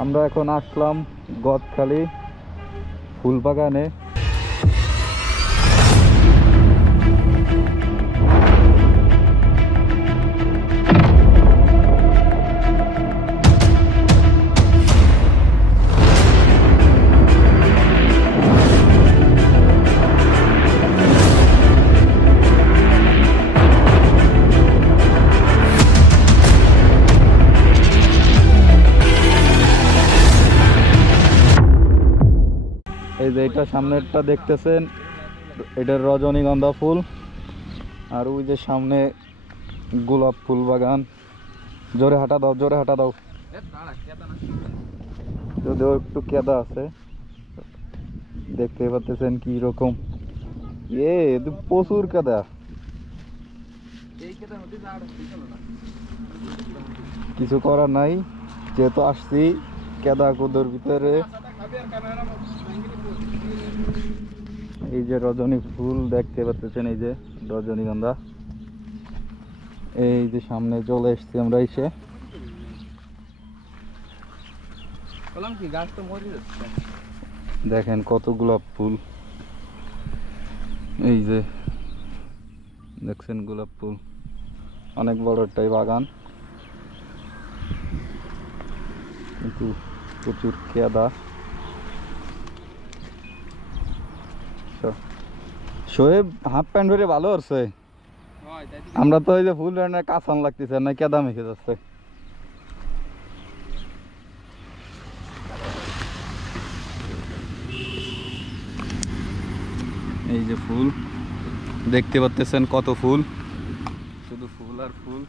আমরা এখন আসলাম গদখালি ফুল বাগানে। এই যে এটা সামনেরটা দেখতেছেন, এটার রজনীগন্ধা ফুল। আর ওই যে সামনে গোলাপ ফুল বাগান। জোরে হাঁটা দাও, জোরে হাঁটা দাও, যদিও একটু কেদা আছে। দেখতে পাচ্ছেন কি রকম, প্রচুর কেদা। কিছু করার নাই, যেহেতু আসছি কেদা কুদোর ভিতরে। এই যে রজনী ফুল দেখতে পাচ্ছেন, এই যে রজনীগন্ধা। এই যে সামনে চলে এসছি আমরা এসে। দেখেন কত গোলাপ ফুল। এই যে দেখছেন গোলাপ ফুল, অনেক বড় একটাই বাগান, কিন্তু প্রচুর কেদা। শোয়েব হাফ প্যান্ট ধরে ভালো হচ্ছে। আমরা তো ওই যে ফুল রান্নার কাঁচান লাগতেছে না, কেদা মেখে যাচ্ছে। এই যে ফুল দেখতে পাচ্ছেন, কত ফুল, শুধু ফুল আর ফুল,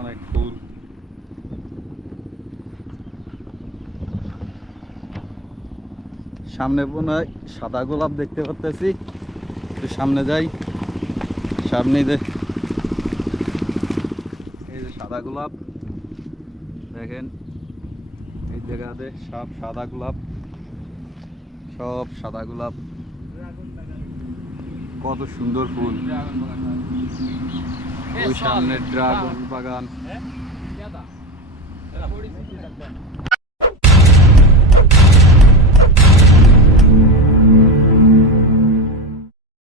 অনেক ফুল। সামনে মনে হয় সাদা গোলাপ দেখতে পাচ্ছি, একটু সামনে যাই। সামনে এই যে সাদা গোলাপ দেখেন, এই জায়গাতে সব সাদা গোলাপ, সব সাদা গোলাপ। কত সুন্দর ফুল। ওই সামনে ড্রাগন বাগান।